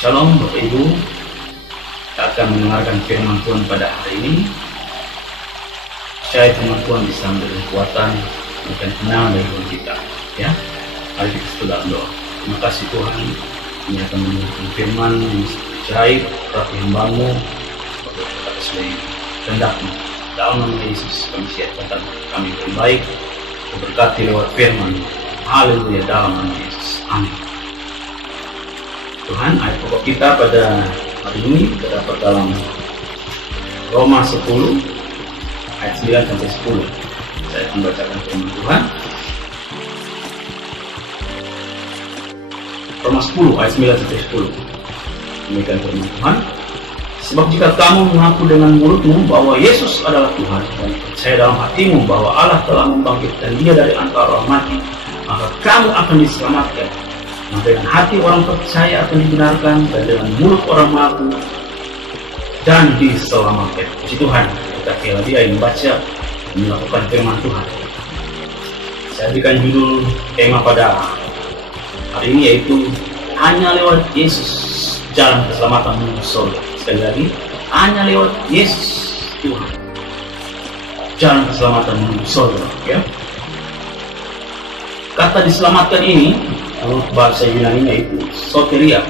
Shalom Bapak Ibu, kita akan mendengarkan firman Tuhan pada hari ini. Saya firman Tuhan bisa memberi kekuatan dan kemenangan bagi hidup kita. Ya, mari kita sedang doa. Terima kasih Tuhan, ini akan memberikan firman yang ajaib, berarti hamba-Mu, sebagai kata sebagai kehendak-Mu. Dalam nama Yesus kami siapkan kami yang baik, berkati lewat firman. Haleluya, dalam nama Yesus. Amin. Tuhan, ayat pokok kita pada hari ini terdapat dalam Roma 10 ayat 9 sampai 10. Saya akan bacakan firman Tuhan. Roma 10 ayat 9 sampai 10. Demikian firman Tuhan. Sebab jika kamu mengaku dengan mulutmu bahwa Yesus adalah Tuhan dan percaya dalam hatimu bahwa Allah telah membangkitkan Dia dari antara orang mati, maka kamu akan diselamatkan. Nah, dengan hati orang percaya akan dibenarkan, dan dengan mulut orang mengaku dan diselamatkan. Puji Tuhan, kita kira Dia yang membaca dan melakukan firman Tuhan. Saya berikan judul tema pada hari ini, yaitu hanya lewat Yesus jalan keselamatan menuju surga. Sekali lagi, hanya lewat Yesus Tuhan jalan keselamatan menuju surga. Ya. Kata diselamatkan ini bahasa Yunani-nya itu soteria,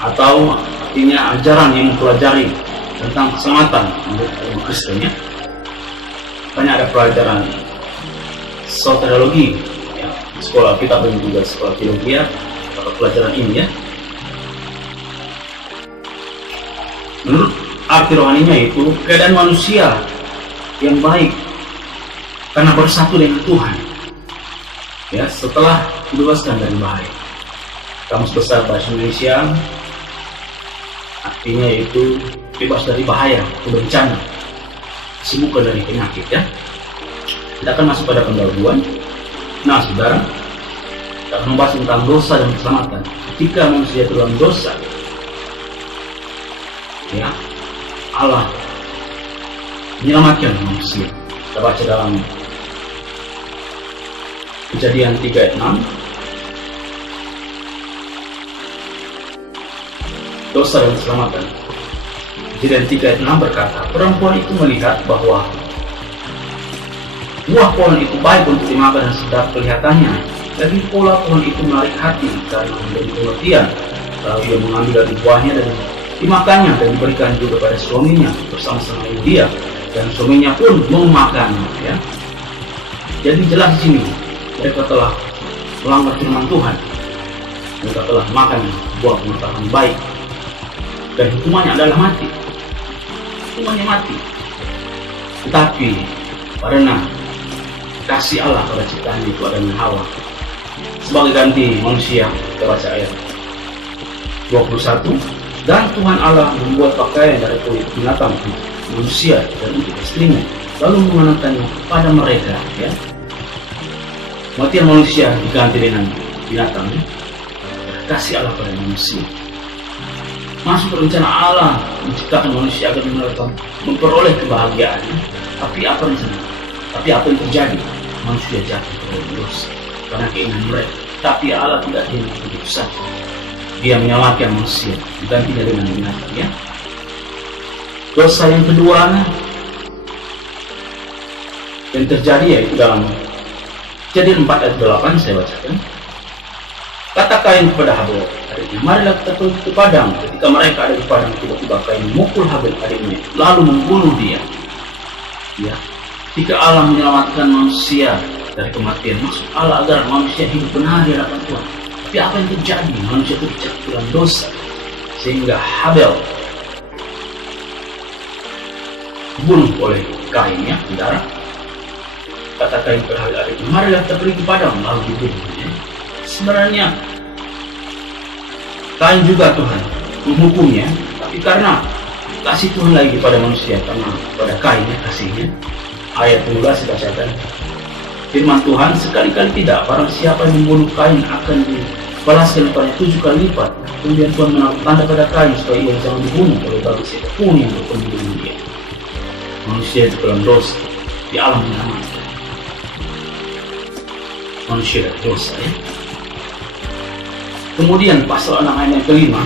atau artinya ajaran yang mempelajari tentang keselamatan menurut agama Kristen. Ya. Banyak ada pelajaran soteriologi, ya, sekolah kita dan juga sekolah teologi atau pelajaran ini. Ya. Menurut arti rohaninya itu keadaan manusia yang baik karena bersatu dengan Tuhan. Ya, setelah dibebaskan dari bahaya. Kamus Besar Bahasa Indonesia artinya yaitu bebas dari bahaya, bencana, sembuhkan dari penyakit. Ya, kita akan masuk pada pendahuluan. Nah, saudara, kita akan membahas tentang dosa dan keselamatan. Ketika manusia dalam dosa, ya, Allah menyelamatkan manusia. Kita baca dalam Kejadian 3 ayat 6. Dosa dan keselamatan. Kejadian 3 ayat 6 berkata, perempuan itu melihat bahwa buah pohon itu baik untuk dimakan dan sedap kelihatannya. Lagi pula pohon itu menarik hati karena menjadi pengertian. Lalu ia mengambil dari buahnya dan dimakannya dan diberikan juga kepada suaminya bersama-sama dengan dia, dan suaminya pun memakannya. Ya. Jadi jelas di sini mereka telah melanggar firman Tuhan. Mereka telah makan buah pengetahuan baik, dan hukumannya adalah mati. Hukumannya mati. Tetapi karena kasih Allah pada ciptaan itu Adam dan Hawa, sebagai ganti manusia, kita baca ayat 21. Dan Tuhan Allah membuat pakaian dari kulit binatang manusia dan untuk istrinya, lalu mengenakannya pada mereka. Ya. Kematian manusia diganti dengan binatang. Kasih Allah pada manusia. Masuk rencana Allah menciptakan manusia agar memperoleh kebahagiaan. Tapi apa yang terjadi? Manusia jatuh pada dosa karena keinginan mereka. Tapi Allah tidak ingin begitu saja. Dia menyelamatkan manusia, digantinya dengan binatang. Ya. Dosa yang kedua yang terjadi yaitu dalam Kejadian 4 ayat 8 saya bacakan. Kata Kain kepada Habel adiknya, marilah kita pergi ke padang. Ketika mereka ada di padang, tiba-tiba Kain memukul Habel adiknya, lalu membunuh dia. Ya. Ketika Allah menyelamatkan manusia dari kematian, maksud Allah agar manusia hidup benar di hadapan Tuhan. Tapi apa yang terjadi? Manusia itu terjatuh dalam dosa, sehingga Habel dibunuh oleh Kain. Ya, saudara. Kata Kain kepada adiknya, marilah kita pergi ke padang, lalu dibunuhnya. Sebenarnya Kain juga Tuhan menghukumnya, tapi karena kasih Tuhan lagi kepada manusia, karena pada Kain kasihnya. Ayat 12 dibacakan, firman Tuhan, sekali-kali tidak, barang siapa yang membunuh Kain akan dibalaskan kepada 7 kali lipat. Kemudian Tuhan menaruh tanda pada Kain supaya ia jangan dibunuh oleh bagi siapa pun yang berpembunuh dia. Manusia itu dalam dosa, di alam menyelamatkan manusia dari dosa. Ya. Kemudian pasal 6 ayat yang kelima,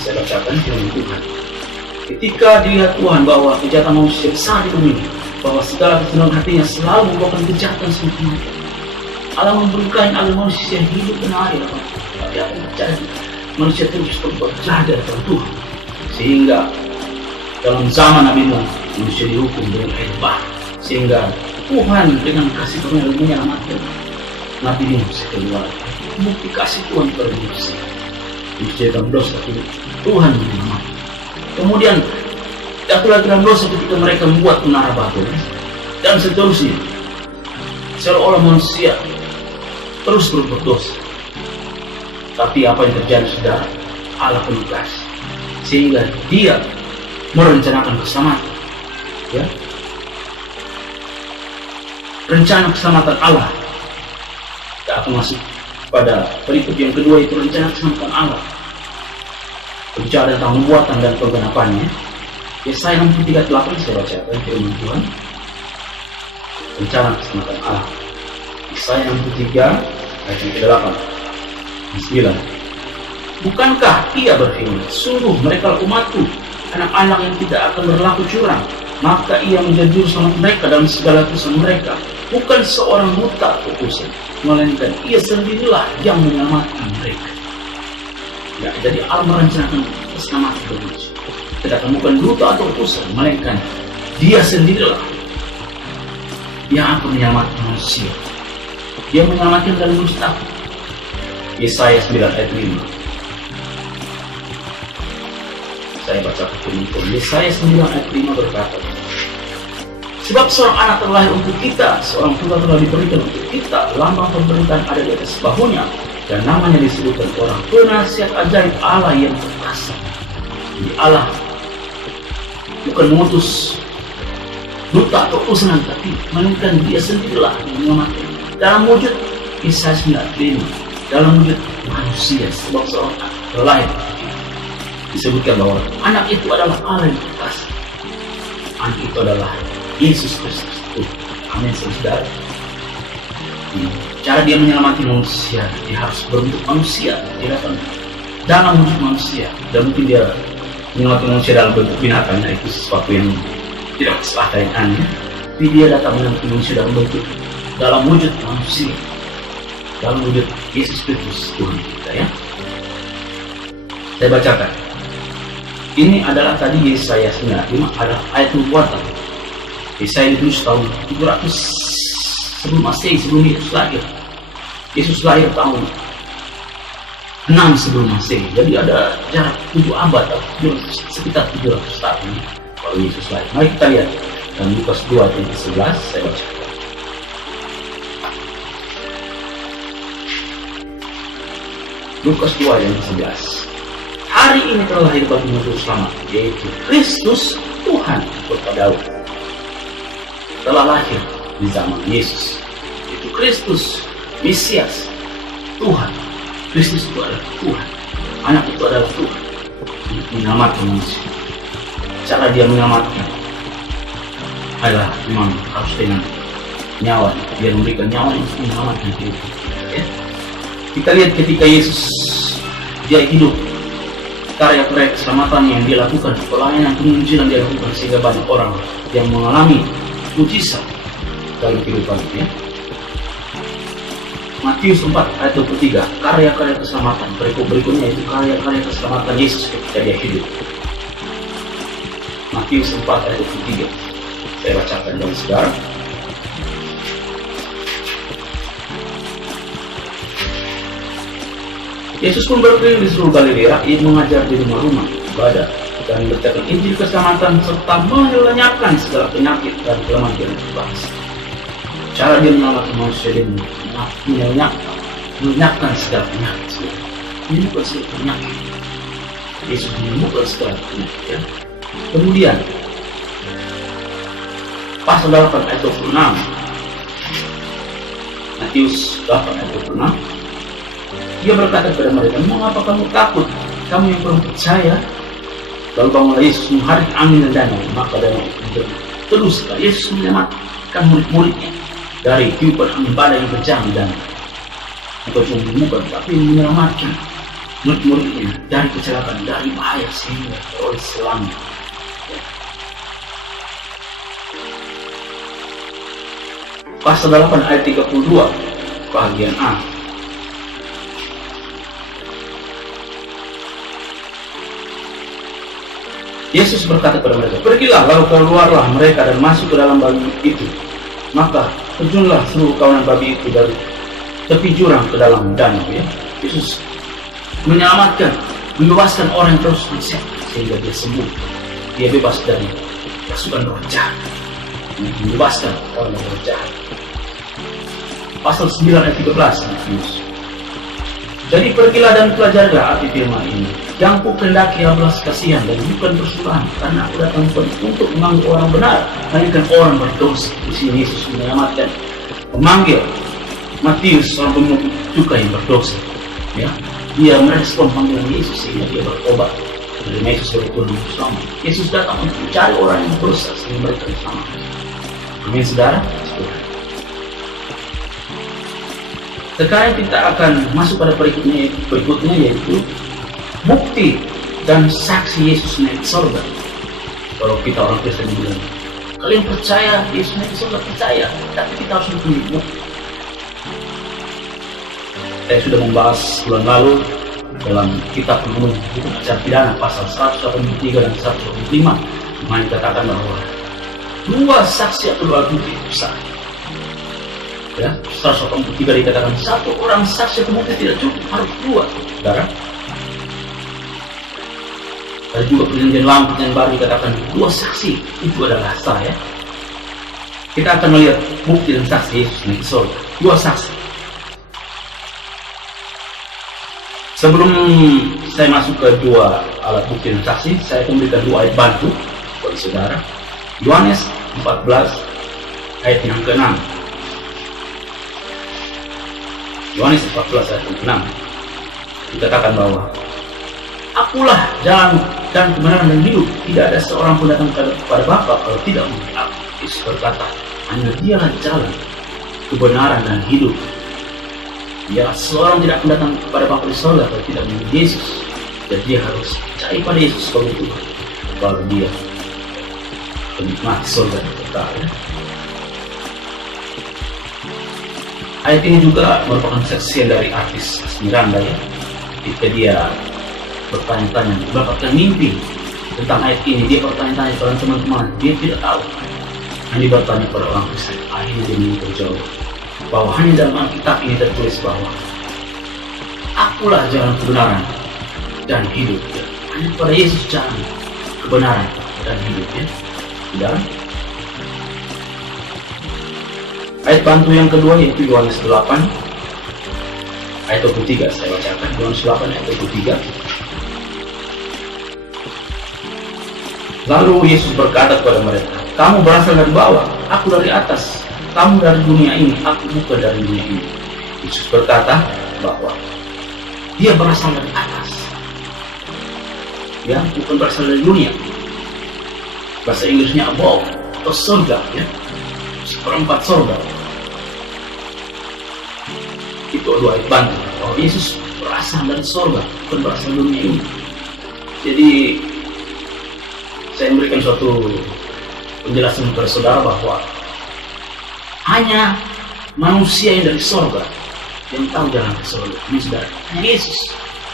saya bacakan firman Tuhan. Ketika dilihat Tuhan bahwa kejahatan manusia besar di bumi, bahwa segala kecenderungan hatinya selalu membawakan kejahatan semakin banyak, Allah memberikan agar manusia hidup benar di hadapan Tuhan. Tapi apa yang terjadi? Manusia terus berbuat jahat di hadapan Tuhan, sehingga dalam zaman Nabi Nuh manusia dihukum dengan air bah, sehingga Tuhan dengan kasih karunia menyelamatkan Nabi Nuh keluar. Bukti kasih Tuhan kepada manusia. Dalam dosa Tuhan menyelamatkan. Kemudian jatuh lagi dalam dosa ketika mereka membuat menara batu dan seterusnya. Seolah-olah manusia terus berbuat dosa. Tapi apa yang terjadi, saudara? Allah penuh kasih, sehingga Dia merencanakan keselamatan. Ya, rencana keselamatan Allah. Kita akan masuk pada berikut yang kedua, itu rencana keselamatan Allah. Bicara tentang pembuatan dan penggenapannya. Yesaya 63:8 saya bacakan firman Tuhan. Rencana keselamatan Allah. Yesaya 63 ayat yang ke-8 dan 9. Bukankah Ia berfirman, sungguh mereka umatku, anak-anak yang tidak akan berlaku curang, maka Ia menjadi juru selamat mereka dalam segala urusan mereka. Bukan seorang buta utusan, melainkan Ia sendirilah yang menyelamatkan mereka. Ya, jadi Allah merencanakan keselamatan manusia. Tidak bukan buta atau utusan, melainkan Dia sendirilah yang akan menyelamatkan manusia. Dia menyelamatkan dari dusta. Yesaya 9 ayat 5. Saya baca firman Tuhan. Yesaya 9 ayat 5 berkata, sebab seorang anak terlahir untuk kita, seorang putra telah diberikan untuk kita, lambang pemerintahan ada di atas bahunya, dan namanya disebutkan orang penasihat ajaib, Allah yang perkasa. Jadi Allah bukan mengutus duta atau utusan, tapi melainkan Dia sendirilah yang menyelamatkan dalam wujud Yesaya 9:5, dalam wujud manusia. Sebab seorang anak terlahir, disebutkan bahwa anak itu adalah Allah yang perkasa. Anak itu adalah Yesus Kristus. Amin, saudara. Cara Dia menyelamatkan manusia, Dia harus berbentuk manusia, Dia datang dalam wujud manusia. Dan mungkin Dia menyelamatkan manusia dalam bentuk binatang, nah itu sesuatu yang tidak salah dan aneh. Tapi Dia datang menyelamatkan manusia dalam wujud manusia, dalam wujud Yesus Kristus Tuhan kita, ya. Saya bacakan. Ini adalah tadi Yesaya 9:5, adalah ayat nubuatan. Yesaya ditulis tahun 700 sebelum Masehi, sebelum Yesus lahir. Yesus lahir tahun 6 sebelum Masehi. Jadi ada jarak 7 abad, sekitar 700 tahun kalau Yesus lahir. Mari kita lihat dalam Lukas 2 ayat 11, saya baca. Lukas 2 ayat 11. Hari ini telah lahir bagi juru selamat, yaitu Kristus Tuhan kota Daud. Telah lahir di zaman Yesus, yaitu Kristus Mesias, Tuhan. Kristus itu adalah Tuhan, anak itu adalah Tuhan, menyelamatkan manusia. Cara Dia menyelamatkan adalah memang harus dengan nyawa. Dia memberikan nyawa untuk menyelamatkan hidup. Ya. Kita lihat ketika Yesus Dia hidup, karya-karya keselamatan yang Dia lakukan, pelayanan penginjilan Dia lakukan, sehingga banyak orang yang mengalami mujizat dalam kehidupannya. Matius 4 ayat 23, karya-karya keselamatan. Berikutnya itu karya-karya keselamatan Yesus ketika Dia hidup. Matius 4 ayat 23, saya bacakan dari saudara. Yesus pun berkeliling di seluruh Galilea, Ia mengajar di rumah-rumah ibadah dan memberitakan Injil keselamatan serta melenyapkan segala penyakit dan kelemahan yang berbahasa. Cara Dia menyelamatkan manusia, Dia melenyapkan segala penyakit. Menyembuhkan segala penyakit. Yesus menyembuhkan segala penyakit. Ya. Kemudian pasal 8 ayat 26, Matius 8 ayat 26, Dia berkata kepada mereka, mengapa kamu takut, kamu yang belum percaya? Lalu bangunlah Yesus menghadap angin dan danau, maka danau itu terus Yesus menyelamatkan murid-muridnya dari tiupan angin badai yang terjang dan bukan cuma menyembuhkan, tapi menyelamatkan murid-muridnya dari kecelakaan, dari bahaya sehingga oleh selamat. Pasal 8 ayat 32 bagian A. Yesus berkata kepada mereka, pergilah lalu keluarlah mereka dan masuk ke dalam babi itu. Maka terjunlah seluruh kawanan babi itu dari tepi jurang ke dalam danau. Yesus menyelamatkan, membebaskan orang yang terus sakit sehingga dia sembuh. Dia bebas dari rasukan roh jahat, membebaskan orang yang roh jahat. Pasal 9 ayat 13. Jadi pergilah dan pelajarilah arti firman ini. Yang ku kehendaki adalah kasihan dan bukan persulahan, karena aku datang untuk memanggil orang benar, melainkan orang berdosa. Di sini Yesus menyelamatkan, memanggil Matius, orang pemungut cukai yang berdosa. Dia merespon panggilan Yesus sehingga dia bertobat. Dari Yesus sebagai Tuhan dan Selamat. Yesus datang untuk mencari orang yang berdosa sehingga mereka diselamatkan. Amin, saudara. Sekarang kita akan masuk pada berikutnya yaitu bukti dan saksi Yesus naik ke surga. Kalau kita orang Kristen bilang, kalian percaya Yesus naik ke surga? Percaya, tapi kita harus mempunyai bukti. Saya sudah membahas bulan lalu dalam kitab Penuh Hukum Acara Pidana pasal 183 dan 185, di mana dikatakan bahwa dua saksi atau dua bukti itu sah. 183 dikatakan satu orang saksi atau bukti tidak cukup, harus dua. Saudara, ada juga perjanjian lama, perjanjian baru dikatakan dua saksi itu adalah sah. Kita akan melihat bukti dan saksi Yesus naik ke surga. Dua saksi. Sebelum saya masuk ke dua alat bukti dan saksi, saya akan memberikan dua ayat bantu bagi saudara. Yohanes 14 ayat yang ke-6. Yohanes 14 ayat yang ke-6 dikatakan bahwa akulah jalan dan kebenaran dan hidup, tidak ada seorang pun datang kepada Bapa kalau tidak melalui aku. Yesus berkata, hanya dialah jalan, kebenaran dan hidup. Ya, seorang tidak akan datang kepada Bapa di surga kalau tidak melalui Yesus. Dan dia harus percaya pada Yesus sebagai Tuhan, baru dia menikmati surga yang kekal. Ayat ini juga merupakan saksian dari artis Asmiranda ketika dia bertanya-tanya, mendapatkan mimpi tentang ayat ini. Dia bertanya-tanya kepada teman-teman, dia tidak tahu. Hanya bertanya pada orang Kristen. Akhirnya dia minta jawab bahwa hanya dalam Alkitab ini tertulis bahwa akulah jalan kebenaran dan hidup. Hanya pada Yesus jalan kebenaran dan hidup. Dan ayat bantu yang kedua yaitu Yohanes 8 ayat 23. Saya bacakan Yohanes 8 ayat 23. Lalu Yesus berkata kepada mereka, kamu berasal dari bawah, aku dari atas. Kamu dari dunia ini, aku bukan dari dunia ini. Yesus berkata bahwa dia berasal dari atas, bukan berasal dari dunia. Bahasa Inggrisnya above atau surga, seperempat surga. Itu dua ayat bantu bahwa Yesus berasal dari surga, bukan berasal dari dunia ini. Jadi saya memberikan suatu penjelasan kepada saudara bahwa hanya manusia yang dari surga yang tahu jalan ke surga. Ini saudara, hanya Yesus.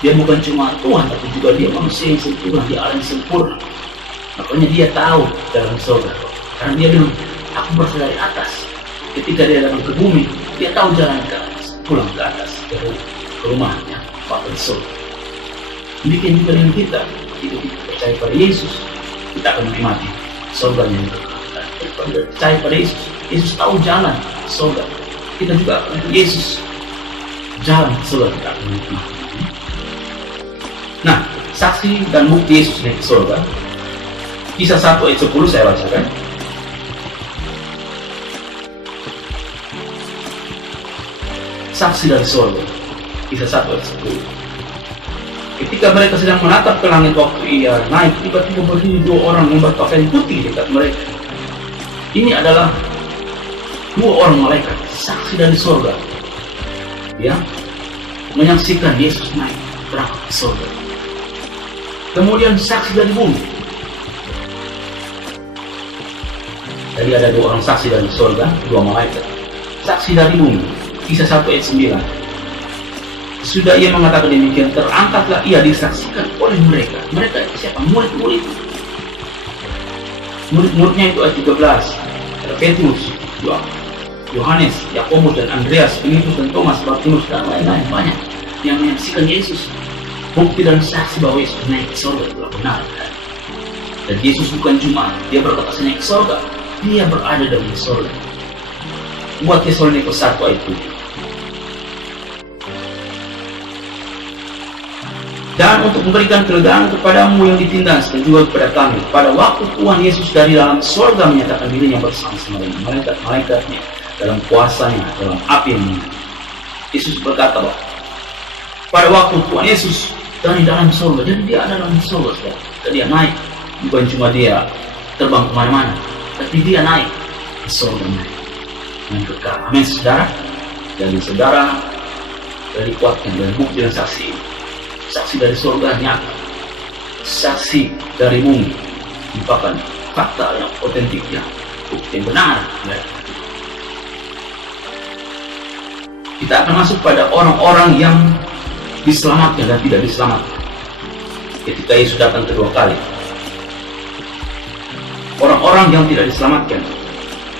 Dia bukan cuma Tuhan, tapi juga dia manusia yang sempurna, dia Allah yang sempurna. Makanya dia tahu jalan ke surga. Karena dia bilang, aku berasal dari atas. Ketika dia datang ke bumi, dia tahu jalan ke atas, pulang ke atas, ke rumahnya, Bapa di surga. Demikian juga dengan kita. Jika kita percaya pada Yesus, kita akan menikmati surga yang kekal. Percaya pada Yesus, Yesus tahu jalan ke surga. Kita juga akan Yesus jalan ke surga, kita akan menikmati. Nah, saksi dan bukti Yesus naik ke surga. Kisah 1 ayat 10 saya bacakan. Saksi dari surga. Kisah 1 ayat 10. Ketika mereka sedang menatap ke langit waktu ia naik, tiba-tiba berdiri dua orang yang berpakaian putih dekat mereka. Ini adalah dua orang malaikat, saksi dari surga, menyaksikan Yesus naik berangkat ke surga. Kemudian saksi dari bumi. Tadi ada 2 orang saksi dari surga, 2 malaikat. Saksi dari bumi, Kisah 1 ayat 9. Sudah ia mengatakan demikian, terangkatlah ia disaksikan oleh mereka. Mereka itu siapa? Murid-murid. Murid-muridnya itu ayat 13. Ada Petrus, Yohanes, Yakobus dan Andreas, Filipus dan Thomas, Bartimus dan lain-lain, banyak yang menyaksikan Yesus. Bukti dan saksi bahwa Yesus naik ke surga itulah benar. Dan Yesus bukan cuma dia berkata naik ke surga, dia berada dalam surga. Buat Tesalonika 1 ayat 7. Dan untuk memberikan kelegaan kepadamu yang ditindas dan juga kepada kami, pada waktu Tuhan Yesus dari dalam surga menyatakan dirinya bersama-sama dengan malaikat-malaikatnya dalam kuasanya, dalam api yang menyala. Yesus berkata bahwa pada waktu Tuhan Yesus dari dalam surga, jadi dia ada dalam surga, dan dia naik, bukan cuma dia terbang kemana-mana, tapi dia naik ke surga, naik yang kekal. Amin, saudara. Jadi saudara dari kuatkan dan bukti dan saksi. Saksi dari surga nyata, saksi dari bumi merupakan fakta yang otentik, yang bukti yang benar. Kita akan masuk pada orang-orang yang diselamatkan dan tidak diselamatkan ketika Yesus datang kedua kali. Orang-orang yang tidak diselamatkan,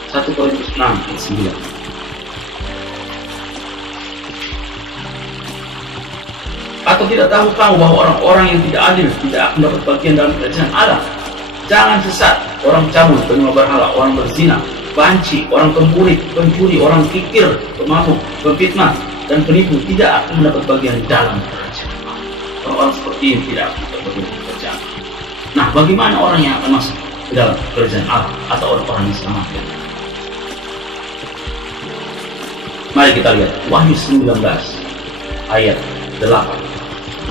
1 Korintus 6 ayat 9. Atau tidak tahu kamu bahwa orang-orang yang tidak adil tidak akan dapat bagian dalam kerajaan Allah? Jangan sesat, orang cabul, penyembah berhala, orang berzina, banci, orang pencuri, orang kikir, pemabuk, pemfitnah, dan penipu tidak akan mendapat bagian dalam kerajaan Allah. Orang-orang seperti ini tidak akan dapat bagian dalam kerajaan Allah. Nah, bagaimana orang yang akan masuk ke dalam kerajaan Allah atau orang-orang yang diselamatkan? Mari kita lihat Wahyu 19 ayat 8.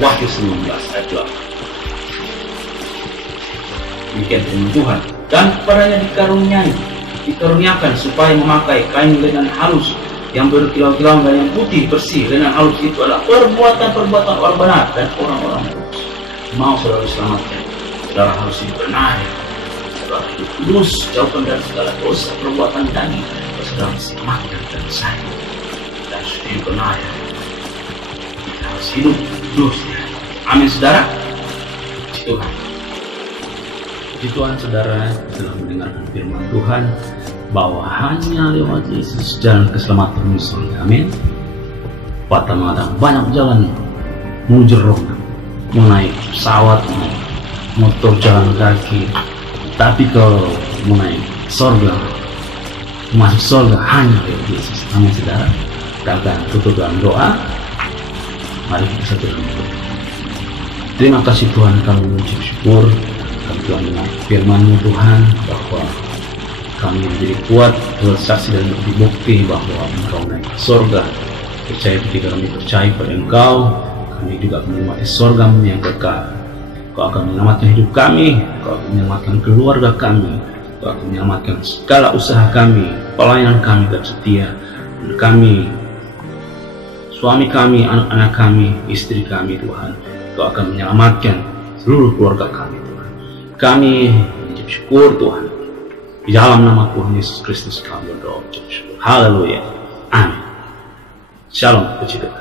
Wahyu 19 ayat 8. Demikian firman Tuhan. Dan kepadanya dikaruniakan supaya memakai kain lenan halus yang berkilau-kilau dan yang putih bersih. Lenan halus itu adalah perbuatan-perbuatan orang benar dan orang-orang kudus. Mau saudara diselamatkan, saudara harus hidup benar, saudara hidup kudus, jauhkan dari segala dosa, perbuatan daging, saudara diselamatkan dan sayang dan hidup benar. Kita harus hidup kudus. Amin, saudara. Puji Tuhan. Puji Tuhan, saudara telah mendengarkan firman Tuhan bahwa hanya lewat Yesus jalan keselamatan menuju surga. Amin. Patah mengatakan banyak jalan menuju Roma, mau naik pesawat, naik motor, jalan kaki, tapi kalau mau naik surga, masuk surga hanya lewat Yesus. Amin, saudara. Kita akan tutup dalam doa. Mari kita satu dalam doa. Terima kasih Tuhan, kami mengucap syukur kami telah mendengar firman-Mu Tuhan, bahwa kami menjadi kuat bersaksi dan bukti bahwa Engkau naik ke surga. Percaya ketika kami percaya pada Engkau, kami juga akan menikmati surga-Mu yang kekal. Engkau akan menyelamatkan hidup kami, Engkau akan menyelamatkan keluarga kami, Engkau akan menyelamatkan segala usaha kami, pelayanan kami dan setia, dan kami, suami kami, anak-anak kami, istri kami, Tuhan. Engkau akan menyelamatkan seluruh keluarga kami, Tuhan. Kami mengucap syukur, Tuhan. Di dalam nama Tuhan Yesus Kristus kami berdoa. Haleluya. Amin. Shalom. Puji Tuhan.